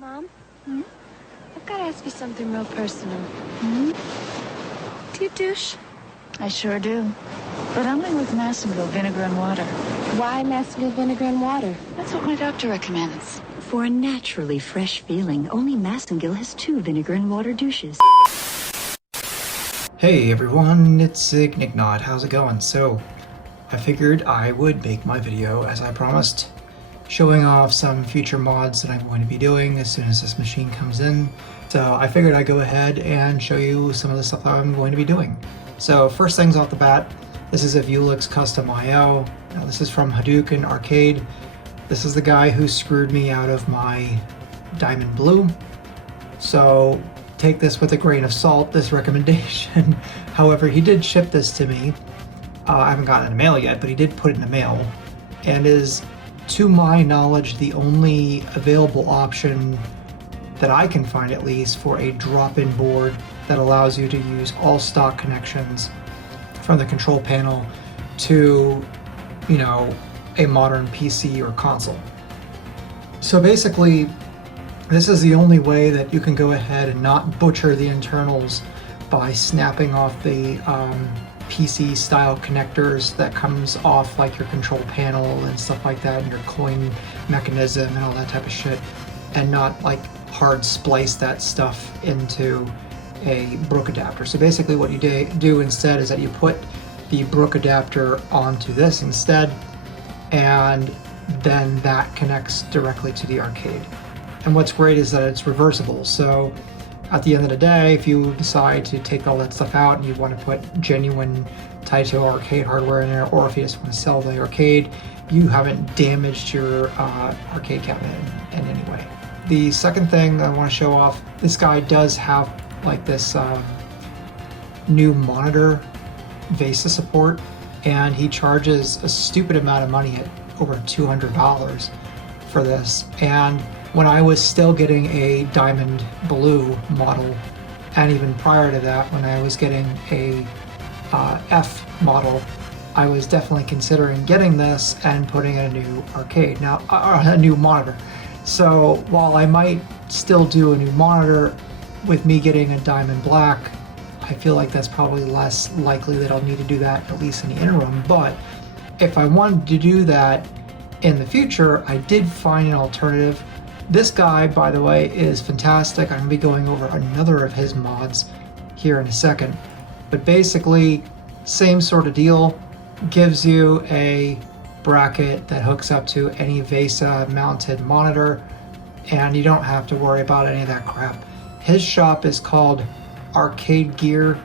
Mom? I've got to ask you something real personal. Do you douche? I sure do. But only with Massengill vinegar and water. Why Massengill vinegar and water? That's what my doctor recommends. For a naturally fresh feeling, only Massengill has 2 vinegar and water douches. Hey everyone, it's Ignignod. How's it going? So, I figured I would make my video as I promised, showing off some future mods that I'm going to be doing as soon as this machine comes in. So I figured I'd go ahead and show you some of the stuff that I'm going to be doing. So first things off the bat, this is a Vewlix custom IO. Now this is from Hadouken Arcade. This is the guy who screwed me out of my Diamond Blue. So take this with a grain of salt, this recommendation. However, he did ship this to me. I haven't gotten it in the mail yet, but he did put it in the mail, and is, to my knowledge, the only available option that I can find, at least, for a drop-in board that allows you to use all stock connections from the control panel to, you know, a modern PC or console. So basically, this is the only way that you can go ahead and not butcher the internals by snapping off the PC style connectors that comes off like your control panel and stuff like that, and your coin mechanism and all that type of shit, and not like hard splice that stuff into a Brook adapter. So basically what you do instead is that you put the Brook adapter onto this instead, and then that connects directly to the arcade. And what's great is that it's reversible. So at the end of the day, if you decide to take all that stuff out and you want to put genuine Taito arcade hardware in there, or if you just want to sell the arcade, you haven't damaged your arcade cabinet in any way. The second thing I want to show off, this guy does have like this new monitor VESA support, and he charges a stupid amount of money at over $200 for this. And when I was still getting a Diamond Blue model, and even prior to that, when I was getting a F model, I was definitely considering getting this and putting in a new arcade, now a new monitor. So while I might still do a new monitor with me getting a Diamond Black, I feel like that's probably less likely that I'll need to do that, at least in the interim. But if I wanted to do that in the future, I did find an alternative. This guy, by the way, is fantastic. I'm going to be going over another of his mods here in a second. But basically, same sort of deal. Gives you a bracket that hooks up to any VESA mounted monitor, and you don't have to worry about any of that crap. His shop is called Arcade Gear.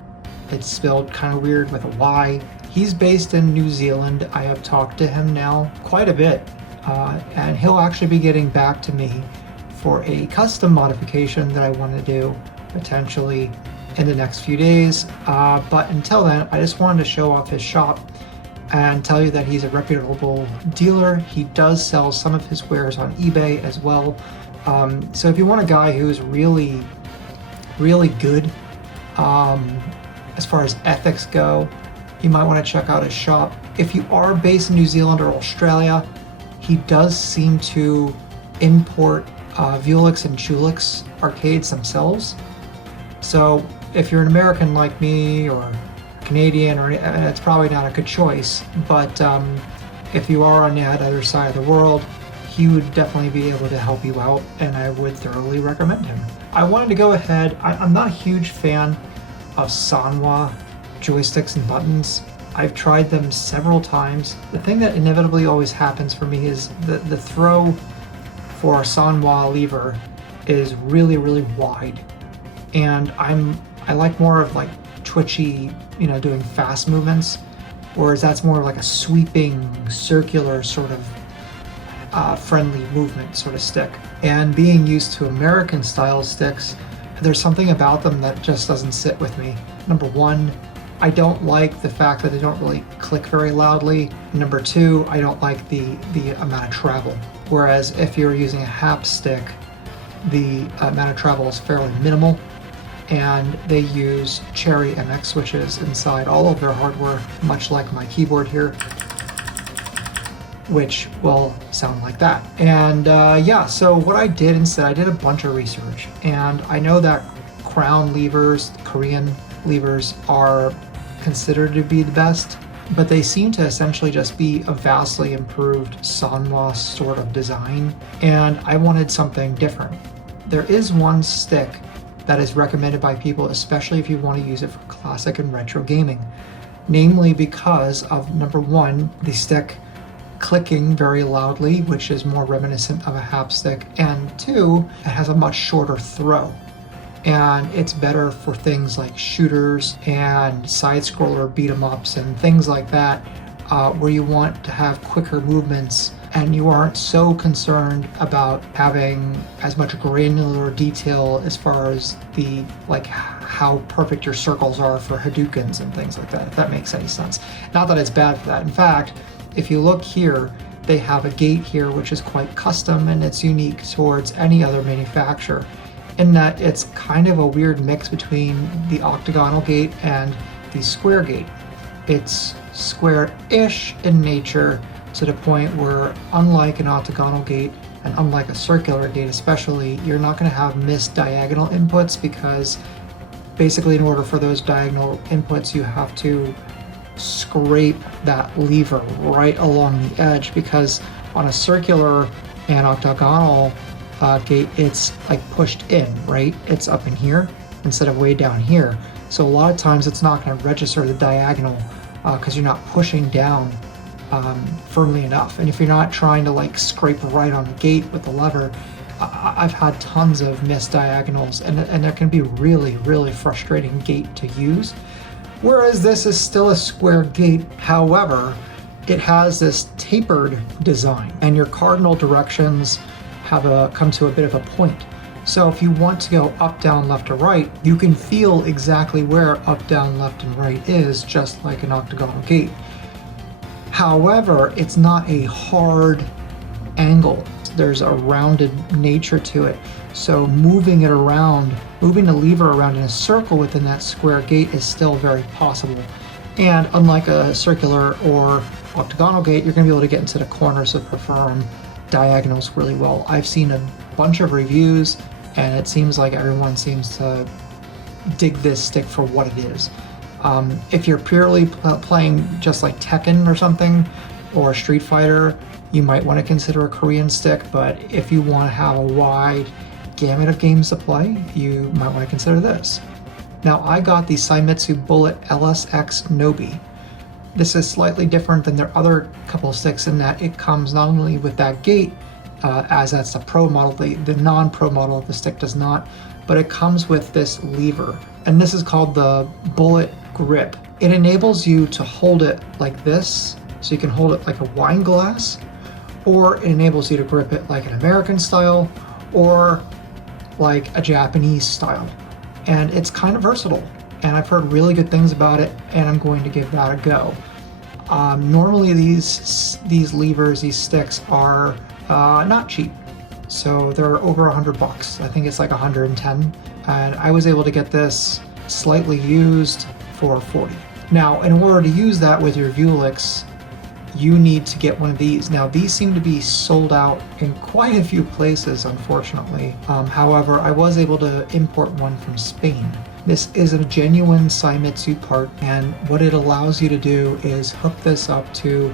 It's spelled kind of weird with a Y. He's based in New Zealand. I have talked to him now quite a bit. And he'll actually be getting back to me for a custom modification that I want to do potentially in the next few days. But until then, I just wanted to show off his shop and tell you that he's a reputable dealer. He does sell some of his wares on eBay as well. So if you want a guy who's really good as far as ethics go, you might want to check out his shop. If you are based in New Zealand or Australia, he does seem to import Vewlix and Chulix arcades themselves. So if you're an American like me, or Canadian, or it's probably not a good choice. But if you are on that other side of the world, he would definitely be able to help you out, and I would thoroughly recommend him. I wanted to go ahead. I'm not a huge fan of Sanwa joysticks and buttons. I've tried them several times. The thing that inevitably always happens for me is the throw for a Sanwa lever is really wide, and I like more of like twitchy, you know, doing fast movements, whereas that's more like a sweeping circular sort of friendly movement sort of stick. And being used to American style sticks, there's something about them that just doesn't sit with me. Number one, I don't like the fact that they don't really click very loudly. Number two, I don't like the amount of travel. Whereas if you're using a hap stick, the amount of travel is fairly minimal, and they use Cherry MX switches inside all of their hardware, much like my keyboard here. which will sound like that. And yeah, so what I did instead, I did a bunch of research, and I know that crown levers, Korean levers, are considered to be the best, but they seem to essentially just be a vastly improved Sanwa sort of design, and I wanted something different. There is one stick that is recommended by people, especially if you want to use it for classic and retro gaming, namely because of, number one, the stick clicking very loudly, which is more reminiscent of a hapstick, and two, it has a much shorter throw. And it's better for things like shooters and side-scroller beat-em-ups and things like that, where you want to have quicker movements and you aren't so concerned about having as much granular detail as far as the, like, how perfect your circles are for Hadoukens and things like that, if that makes any sense. Not that it's bad for that. In fact, if you look here, they have a gate here which is quite custom and it's unique towards any other manufacturer, in that it's kind of a weird mix between the octagonal gate and the square gate. It's square-ish in nature, to the point where, unlike an octagonal gate and unlike a circular gate especially, you're not going to have missed diagonal inputs, because basically in order for those diagonal inputs you have to scrape that lever right along the edge, because on a circular and octagonal gate it's like pushed in, right? It's up in here instead of way down here. So a lot of times it's not going to register the diagonal because you're not pushing down firmly enough. And if you're not trying to like scrape right on the gate with the lever, I've had tons of missed diagonals, and that can be really, really frustrating gate to use. Whereas this is still a square gate, however, it has this tapered design, and your cardinal directions have come to a bit of a point. So if you want to go up, down, left, or right, you can feel exactly where up, down, left, and right is, just like an octagonal gate. However, it's not a hard angle. There's a rounded nature to it. So moving it around, moving the lever around in a circle within that square gate is still very possible. And unlike a circular or octagonal gate, you're going to be able to get into the corners of perform diagonals really well. I've seen a bunch of reviews, and it seems like everyone seems to dig this stick for what it is. If you're purely playing just like Tekken or something, or Street Fighter, you might want to consider a Korean stick, but if you want to have a wide gamut of games to play, you might want to consider this. Now, I got the Seimitsu Bullet LSX Nobi. This is slightly different than their other couple of sticks in that it comes not only with that gate, as that's the pro model, the non-pro model of the stick does not, but it comes with this lever, and this is called the Bullet Grip. It enables you to hold it like this, so you can hold it like a wine glass, or it enables you to grip it like an American style, or like a Japanese style. And it's kind of versatile, and I've heard really good things about it, and I'm going to give that a go. Normally these levers, these sticks are not cheap, so they're over $100. I think it's like 110, and I was able to get this slightly used for $40. Now, in order to use that with your Vewlix, you need to get one of these. Now, these seem to be sold out in quite a few places, unfortunately. However, I was able to import one from Spain. This is a genuine Seimitsu part, and what it allows you to do is hook this up to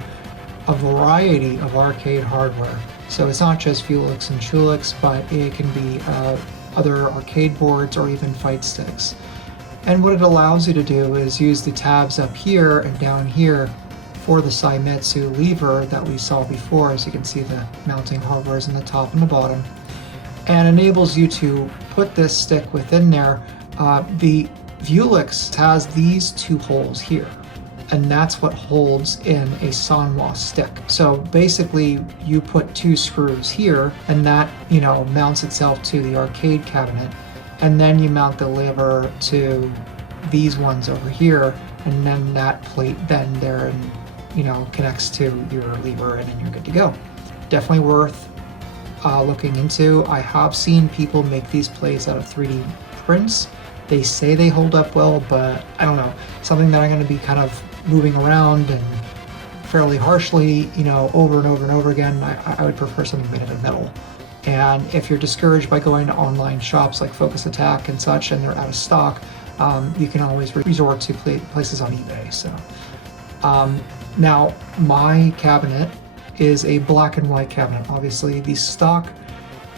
a variety of arcade hardware. So it's not just Vewlix and Schulix, but it can be other arcade boards or even fight sticks. And what it allows you to do is use the tabs up here and down here for the Seimitsu lever that we saw before. As you can see, the mounting hardware is in the top and the bottom, and enables you to put this stick within there. The Vewlix has these two holes here, and that's what holds in a Sanwa stick. So basically you put two screws here, and that, you know, mounts itself to the arcade cabinet, and then you mount the lever to these ones over here, and then that plate then there and, you know, connects to your lever, and then you're good to go. Definitely worth looking into. I have seen people make these plates out of 3D prints. They say they hold up well, but I don't know. Something that I'm going to be kind of moving around and fairly harshly, you know, over and over and over again, I would prefer something made out of metal. And if you're discouraged by going to online shops like Focus Attack and such, and they're out of stock, you can always resort to places on eBay. So now my cabinet is a black and white cabinet. Obviously, the stock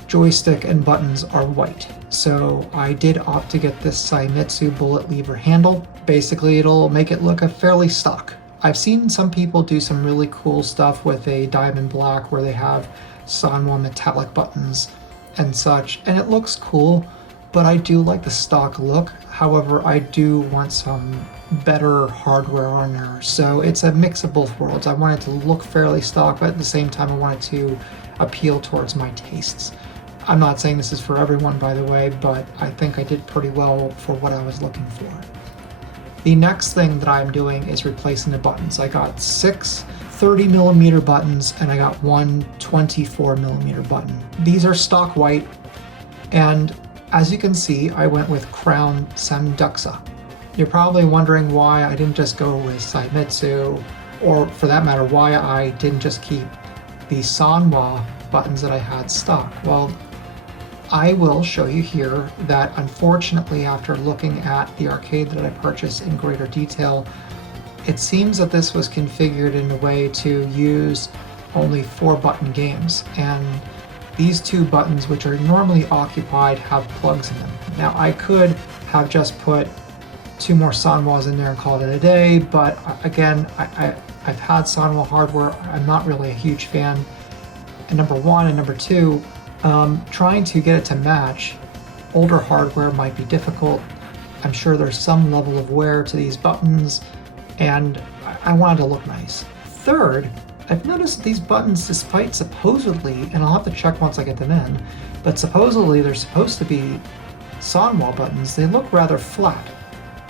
joystick and buttons are white. So I did opt to get this Saimitsu bullet lever handle. Basically, it'll make it look a fairly stock. I've seen some people do some really cool stuff with a diamond black where they have Sanwa metallic buttons and such, and it looks cool, but I do like the stock look. However, I do want some better hardware on there. So it's a mix of both worlds. I want it to look fairly stock, but at the same time I want it to appeal towards my tastes. I'm not saying this is for everyone, by the way, but I think I did pretty well for what I was looking for. The next thing that I'm doing is replacing the buttons. I got 6 30mm buttons and I got one 24mm button. These are stock white, and as you can see, I went with Crown Sanduxa. You're probably wondering why I didn't just go with Saimitsu, or for that matter, why I didn't just keep the Sanwa buttons that I had stock. Well, I will show you here that unfortunately, after looking at the arcade that I purchased in greater detail, it seems that this was configured in a way to use only 4-button games, and these 2 buttons, which are normally occupied, have plugs in them. Now I could have just put 2 more Sanwas in there and called it a day, but again, I've had Sanwa hardware. I'm not really a huge fan, and number 1, and number 2, trying to get it to match older hardware might be difficult. I'm sure there's some level of wear to these buttons, and I wanted to look nice. Third, I've noticed that these buttons, despite supposedly, and I'll have to check once I get them in, but supposedly they're supposed to be Sanwa buttons, they look rather flat.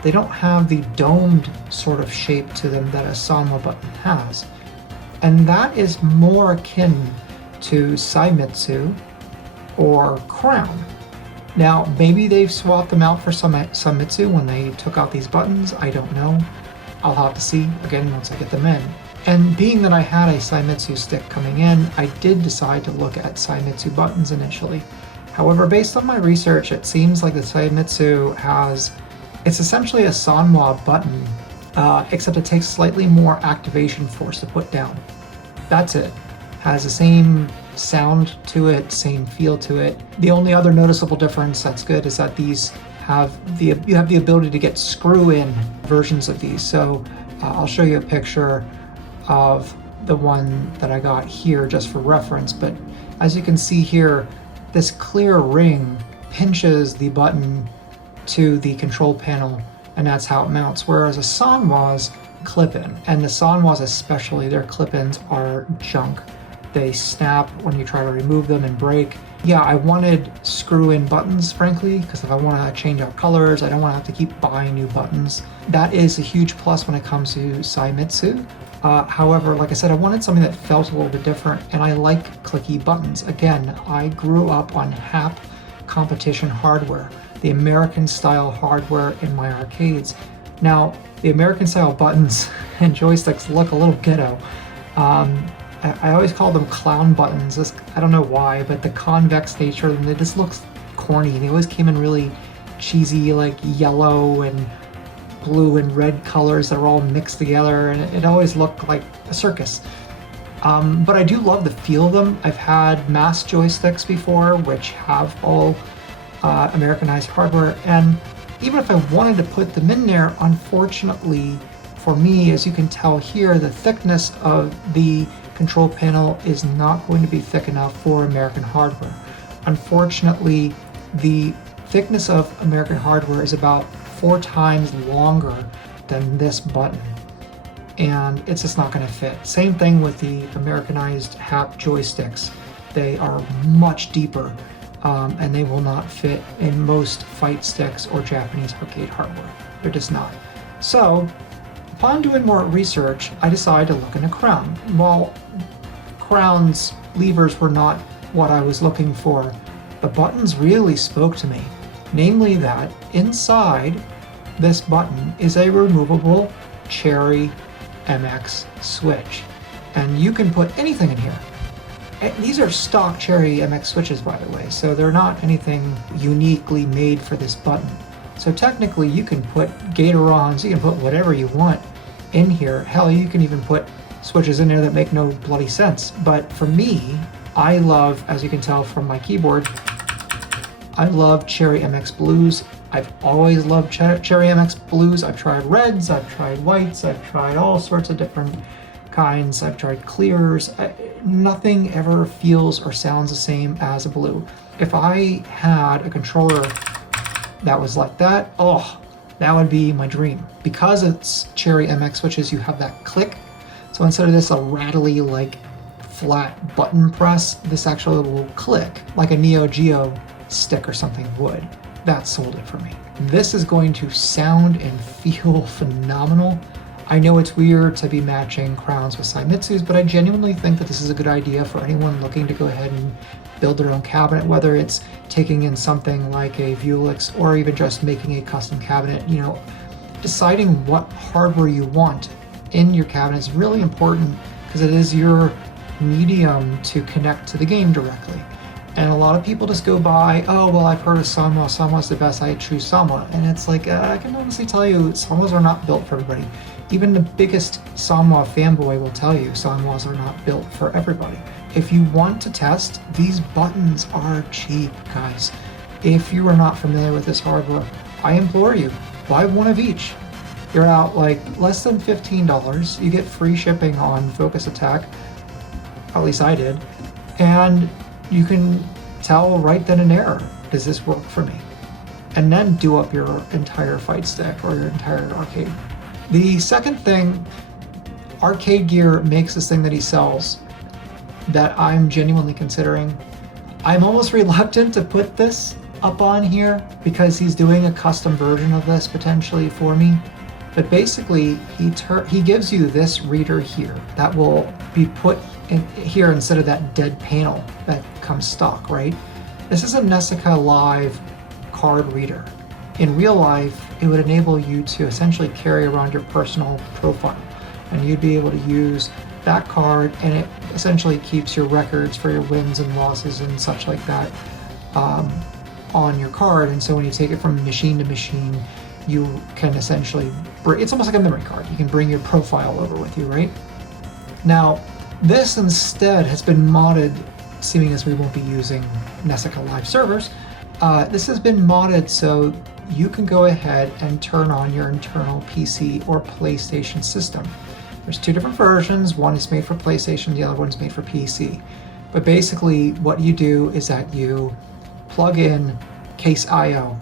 They don't have the domed sort of shape to them that a Sanwa button has. And that is more akin to Saimitsu or Crown. Now, maybe they've swapped them out for Saimitsu when they took out these buttons, I don't know. I'll have to see, again, once I get them in. And being that I had a Saimitsu stick coming in, I did decide to look at Saimitsu buttons initially. However, based on my research, it seems like the Saimitsu it's essentially a Sanwa button, except it takes slightly more activation force to put down. That's it. Has the same sound to it, same feel to it. The only other noticeable difference that's good is that these you have the ability to get screw-in versions of these. So I'll show you a picture of the one that I got here just for reference, but as you can see here, this clear ring pinches the button to the control panel, and that's how it mounts, whereas a Sanwa's clip-in, and the Sanwas especially, their clip-ins are junk. They snap when you try to remove them and break. Yeah, I wanted screw-in buttons, frankly, because if I want to change out colors, I don't want to have to keep buying new buttons. That is a huge plus when it comes to Saimitsu. However, like I said, I wanted something that felt a little bit different, and I like clicky buttons. Again, I grew up on HAP competition hardware, the American-style hardware in my arcades. Now, the American-style buttons and joysticks look a little ghetto. I always call them clown buttons. I don't know why, but the convex nature of them, they just looks corny. They always came in really cheesy, like yellow and blue and red colors that are all mixed together, and it always looked like a circus. But I do love the feel of them. I've had mass joysticks before, which have all Americanized hardware, and even if I wanted to put them in there, unfortunately for me, as you can tell here, the thickness of the control panel is not going to be thick enough for American hardware. Unfortunately, the thickness of American hardware is about 4 times longer than this button, and it's just not going to fit. Same thing with the Americanized HAP joysticks. They are much deeper, and they will not fit in most fight sticks or Japanese arcade hardware. They're just not. So, upon doing more research, I decided to look into Crown. While Crown's levers were not what I was looking for, the buttons really spoke to me. Namely that inside this button is a removable Cherry MX switch. and you can put anything in here. And these are stock Cherry MX switches, by the way, so they're not anything uniquely made for this button. So technically you can put Gatorons, you can put whatever you want in here. Hell, you can even put switches in there that make no bloody sense. But for me, I love, as you can tell from my keyboard, I love Cherry MX Blues. I've always loved Cherry MX Blues. I've tried reds, I've tried whites, I've tried all sorts of different kinds. I've tried clears. Nothing ever feels or sounds the same as a blue. If I had a controller that was like that, oh, that would be my dream. Because it's Cherry MX switches, you have that click. So instead of this a rattly, like, flat button press, this actually will click like a Neo Geo stick or something would. That sold it for me. This is going to sound and feel phenomenal. I know it's weird to be matching crowns with Seimitsus, but I genuinely think that this is a good idea for anyone looking to go ahead and build their own cabinet, whether it's taking in something like a Vewlix or even just making a custom cabinet. You know, deciding what hardware you want in your cabinet is really important because it is your medium to connect to the game directly. And a lot of people just go by, oh, well, I've heard of Sanwa, Sanwa's the best, I choose Sanwa. And it's like, I can honestly tell you, Sanwas are not built for everybody. Even the biggest Sanwa fanboy will tell you Sanwas are not built for everybody. If you want to test, these buttons are cheap, guys. If you are not familiar with this hardware, I implore you, buy one of each. You're out like less than $15. You get free shipping on Focus Attack, at least I did, and you can tell right then and there, does this work for me? And then do up your entire fight stick or your entire arcade. The second thing, Arcade Gear makes this thing that he sells that I'm genuinely considering. I'm almost reluctant to put this up on here because he's doing a custom version of this potentially for me. But basically, he gives you this reader here that will be put in here instead of that dead panel that comes stock, right? This is a Nessica Live card reader. In real life, it would enable you to essentially carry around your personal profile, and you'd be able to use that card, and it essentially keeps your records for your wins and losses and such like that on your card. And so when you take it from machine to machine, you can essentially it's almost like a memory card. You can bring your profile over with you, right? Now, this instead has been modded, seeming as we won't be using Nessica Live servers. This has been modded so you can go ahead and turn on your internal PC or PlayStation system. There's two different versions. One is made for PlayStation, the other one is made for PC. But basically what you do is that you plug in Case IO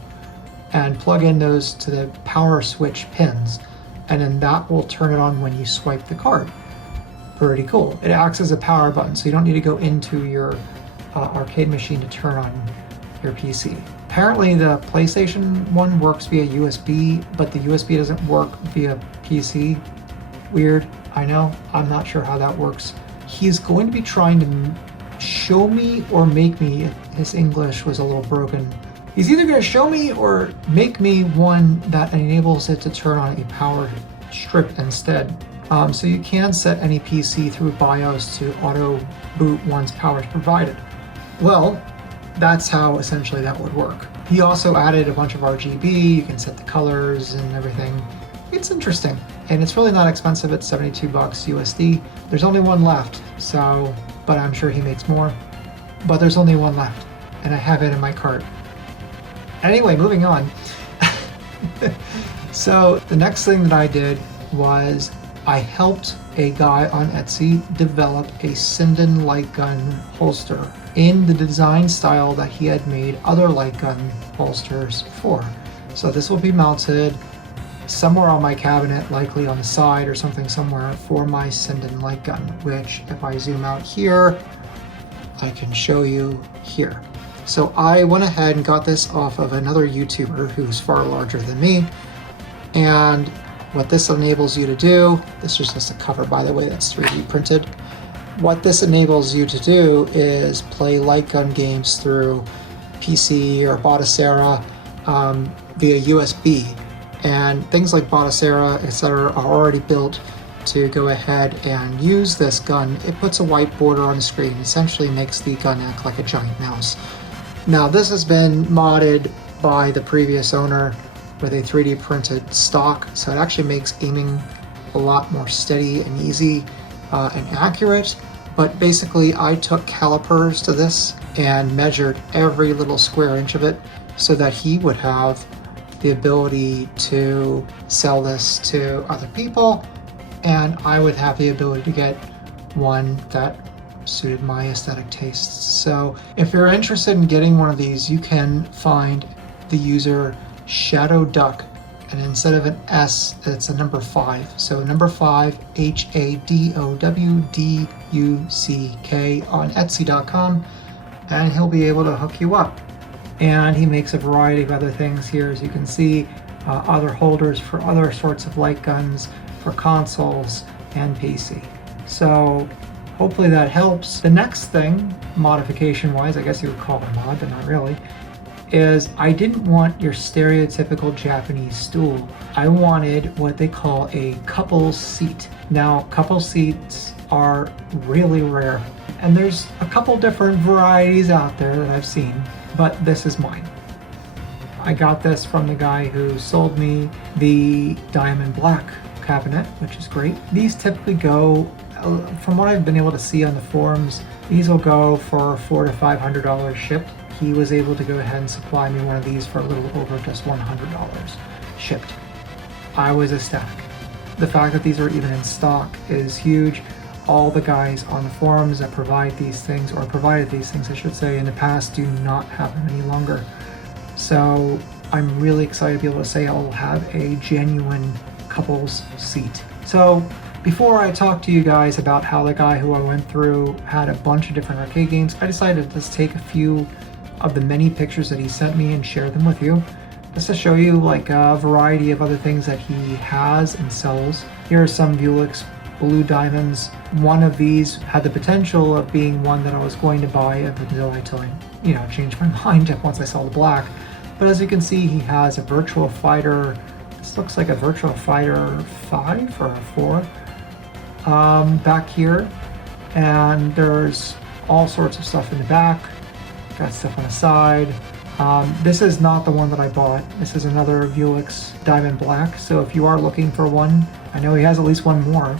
and plug in those to the power switch pins, and then that will turn it on when you swipe the card. Pretty cool. It acts as a power button, so you don't need to go into your arcade machine to turn on your PC. Apparently the PlayStation one works via USB, but the USB doesn't work via PC. Weird, I know. I'm not sure how that works. He's going to be trying to show me or make me, his English was a little broken. He's either going to show me or make me one that enables it to turn on a power strip instead. So you can set any PC through BIOS to auto boot once power is provided. Well, that's how essentially that would work. He also added a bunch of RGB, you can set the colors and everything. It's interesting, and it's really not expensive. It's $72 USD. There's only one left, so, but I'm sure he makes more. But there's only one left, and I have it in my cart. Anyway, moving on. So the next thing that I did was I helped a guy on Etsy develop a Sinden light gun holster in the design style that he had made other light gun holsters for. So this will be mounted somewhere on my cabinet, likely on the side or something somewhere for my Sinden light gun, which if I zoom out here, I can show you here. So I went ahead and got this off of another YouTuber who's far larger than me. And what this enables you to do, this is just a cover by the way, that's 3D printed. What this enables you to do is play light gun games through PC or Batocera via USB. And things like Batocera, etc. are already built to go ahead and use this gun, it puts a white border on the screen, essentially makes the gun act like a giant mouse. Now this has been modded by the previous owner with a 3D printed stock, so it actually makes aiming a lot more steady and easy and accurate. But basically I took calipers to this and measured every little square inch of it so that he would have the ability to sell this to other people, and I would have the ability to get one that suited my aesthetic tastes. So if you're interested in getting one of these, you can find the user Shadow Duck, and instead of an S, it's a number 5. So number 5, HADOWDUCK on Etsy.com, and he'll be able to hook you up. And he makes a variety of other things here, as you can see, other holders for other sorts of light guns, for consoles and PC. So hopefully that helps. The next thing, modification wise, I guess you would call it a mod, but not really, is I didn't want your stereotypical Japanese stool. I wanted what they call a couple seat. Now, couple seats are really rare, and there's a couple different varieties out there that I've seen, but this is mine. I got this from the guy who sold me the diamond black cabinet, which is great. These typically go, from what I've been able to see on the forums, these will go for $400 to $500 shipped. He was able to go ahead and supply me one of these for a little over just $100 shipped. I was ecstatic. The fact that these are even in stock is huge. All the guys on the forums that provide these things, or provided these things I should say, in the past do not have them any longer. So I'm really excited to be able to say I'll have a genuine couples seat. So before I talk to you guys about how the guy who I went through had a bunch of different arcade games, I decided to just take a few of the many pictures that he sent me and share them with you, just to show you like a variety of other things that he has and sells. Here are some Vewlix blue diamonds. One of these had the potential of being one that I was going to buy until I changed my mind once I saw the black. But as you can see, he has a Virtual Fighter. This looks like a Virtual Fighter 5 or a 4 back here. And there's all sorts of stuff in the back. Got stuff on the side. This is not the one that I bought. This is another Vewlix Diamond Black. So if you are looking for one, I know he has at least one more.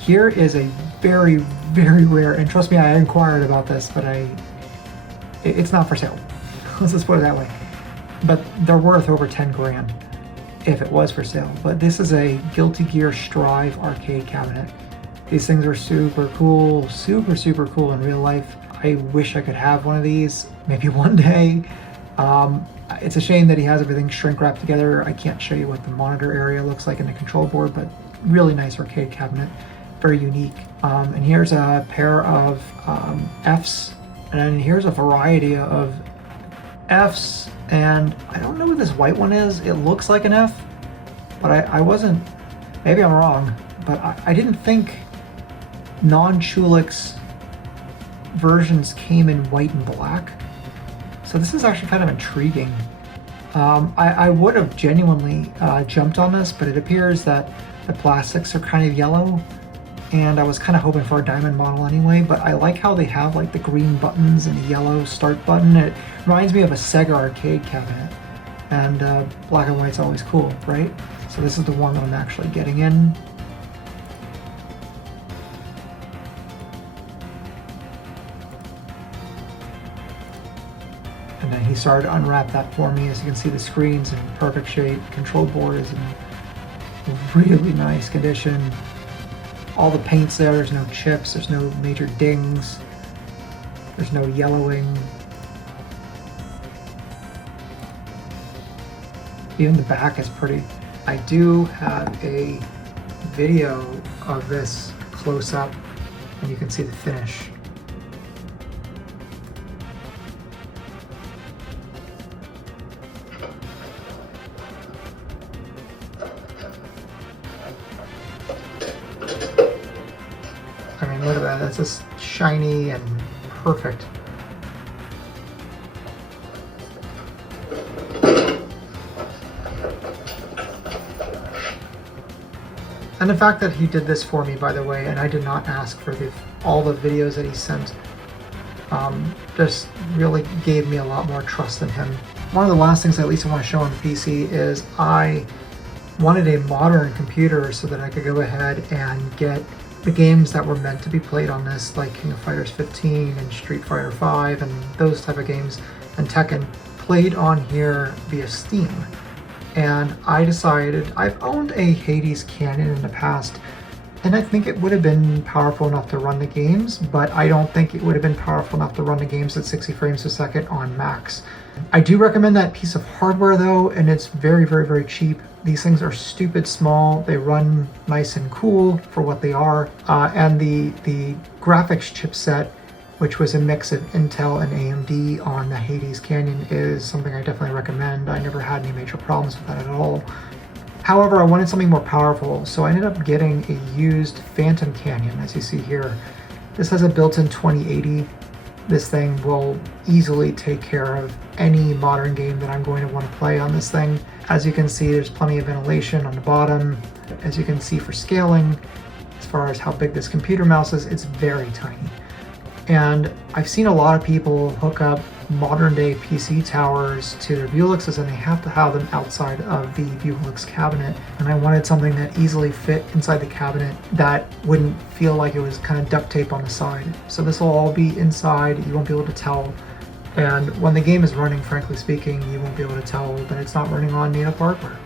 Here is a very, very rare, and trust me, I inquired about this, but it's not for sale. Let's just put it that way. But they're worth over 10 grand if it was for sale. But this is a Guilty Gear Strive arcade cabinet. These things are super cool, super cool in real life. I wish I could have one of these, maybe one day. It's a shame that he has everything shrink wrapped together. I can't show you what the monitor area looks like in the control board, but really nice arcade cabinet, very unique. And here's a pair of Fs, and then here's a variety of Fs, and I don't know what this white one is. It looks like an F, but I wasn't, maybe I'm wrong, but I didn't think non-Chulix versions came in white and black. So this is actually kind of intriguing. I would have genuinely jumped on this, but it appears that the plastics are kind of yellow, and I was kind of hoping for a diamond model anyway, but I like how they have like the green buttons and the yellow start button. It reminds me of a Sega arcade cabinet, and black and white's always cool, right? So this is the one that I'm actually getting in. And then he started to unwrap that for me. As you can see, the screen's in perfect shape. Control board is in really nice condition. All the paint's there. There's no chips. There's no major dings. There's no yellowing. Even the back is pretty. I do have a video of this close up, and you can see the finish. I mean, look at that. That's just shiny and perfect. And the fact that he did this for me, by the way, and I did not ask for all the videos that he sent, just really gave me a lot more trust in him. One of the last things I at least want to show on the PC is I wanted a modern computer so that I could go ahead and get the games that were meant to be played on this, like King of Fighters 15 and Street Fighter 5 and those type of games, and Tekken, played on here via Steam. And I decided, I've owned a Hades Canyon in the past, and I think it would have been powerful enough to run the games, but I don't think it would have been powerful enough to run the games at 60 frames a second on max. I do recommend that piece of hardware though, and it's very, very, very cheap. These things are stupid small. They run nice and cool for what they are. And the graphics chipset, which was a mix of Intel and AMD on the Hades Canyon, is something I definitely recommend. I never had any major problems with that at all. However, I wanted something more powerful, so I ended up getting a used Phantom Canyon, as you see here. This has a built-in 2080. This thing will easily take care of any modern game that I'm going to want to play on this thing. As you can see, there's plenty of ventilation on the bottom. As you can see for scaling, as far as how big this computer mouse is, it's very tiny. And I've seen a lot of people hook up modern day PC towers to their Vewlixes, and they have to have them outside of the Vewlix cabinet. And I wanted something that easily fit inside the cabinet that wouldn't feel like it was kind of duct tape on the side. So this will all be inside, you won't be able to tell. And when the game is running, frankly speaking, you won't be able to tell that it's not running on native hardware.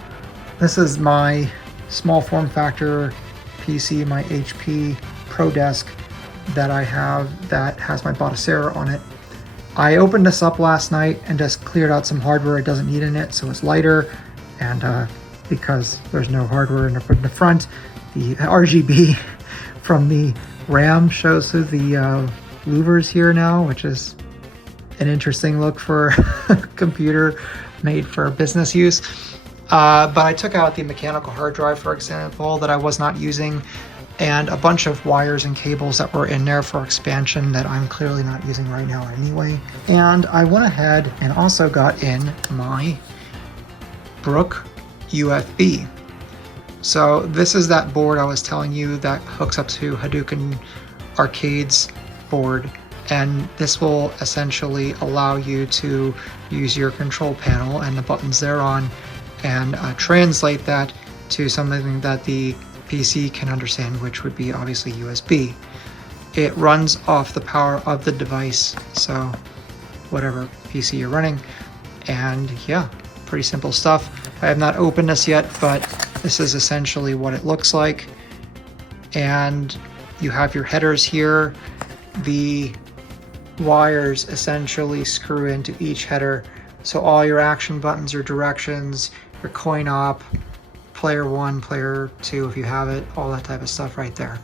This is my small form factor PC, my HP Pro Desk that I have that has my Botacera on it. I opened this up last night and just cleared out some hardware it doesn't need in it, so it's lighter. And because there's no hardware in the front, the RGB from the RAM shows through the louvers here now, which is an interesting look for a computer made for business use. But I took out the mechanical hard drive, for example, that I was not using, and a bunch of wires and cables that were in there for expansion that I'm clearly not using right now anyway. And I went ahead and also got in my Brook USB. So this is that board I was telling you that hooks up to Hadouken Arcade's board, and this will essentially allow you to use your control panel and the buttons thereon and translate that to something that the PC can understand, which would be obviously USB. It runs off the power of the device, so whatever PC you're running. And yeah, pretty simple stuff. I have not opened this yet, but this is essentially what it looks like. And you have your headers here. The wires essentially screw into each header, so all your action buttons, your directions, your coin op, player 1, player 2 if you have it, all that type of stuff right there.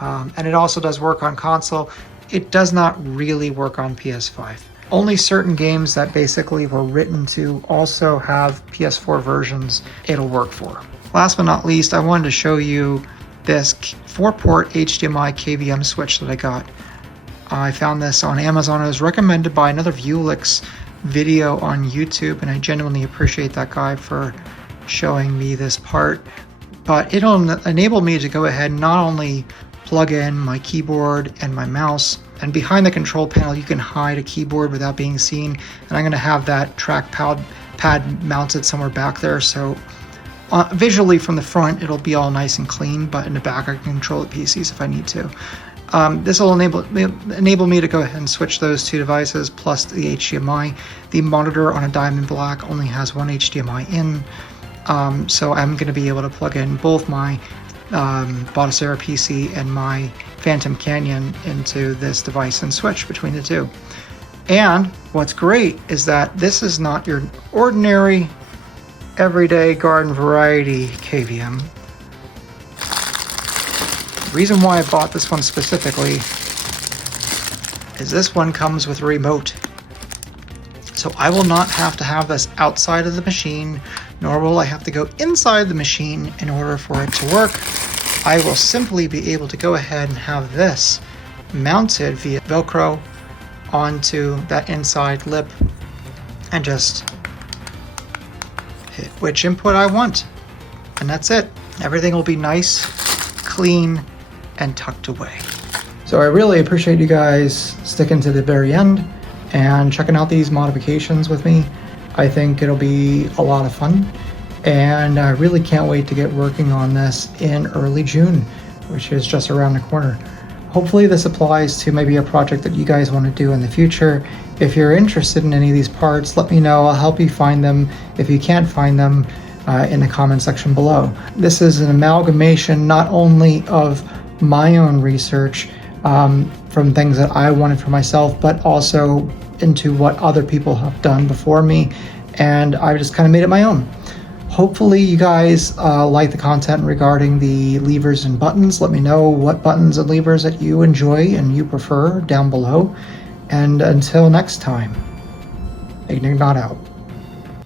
And it also does work on console. It does not really work on PS5. Only certain games that basically were written to also have PS4 versions it'll work for. Last but not least, I wanted to show you this 4-port HDMI KVM switch that I got. I found this on Amazon. It was recommended by another Vewlix video on YouTube, and I genuinely appreciate that guy for showing me this part. But it'll enable me to go ahead and not only plug in my keyboard and my mouse, and behind the control panel you can hide a keyboard without being seen, and I'm going to have that trackpad mounted somewhere back there, so visually from the front it'll be all nice and clean, but in the back I can control the PCs if I need to. This will enable me to go ahead and switch those two devices plus the HDMI. The monitor on a Diamond Black only has one HDMI in, so I'm going to be able to plug in both my Botacera PC and my Phantom Canyon into this device and switch between the two. And what's great is that this is not your ordinary everyday garden variety KVM. The reason why I bought this one specifically is this one comes with a remote. So I will not have to have this outside of the machine, nor will I have to go inside the machine in order for it to work. I will simply be able to go ahead and have this mounted via Velcro onto that inside lip and just hit which input I want. And that's it. Everything will be nice, clean, and tucked away. So I really appreciate you guys sticking to the very end and checking out these modifications with me. I think it'll be a lot of fun, and I really can't wait to get working on this in early June, which is just around the corner. Hopefully this applies to maybe a project that you guys want to do in the future. If you're interested in any of these parts, let me know. I'll help you find them. If you can't find them, in the comment section below. This is an amalgamation not only of my own research from things that I wanted for myself, but also into what other people have done before me, and I just kind of made it my own. Hopefully you guys like the content regarding the levers and buttons. Let me know what buttons and levers that you enjoy and you prefer down below. And until next time, Ignignot out.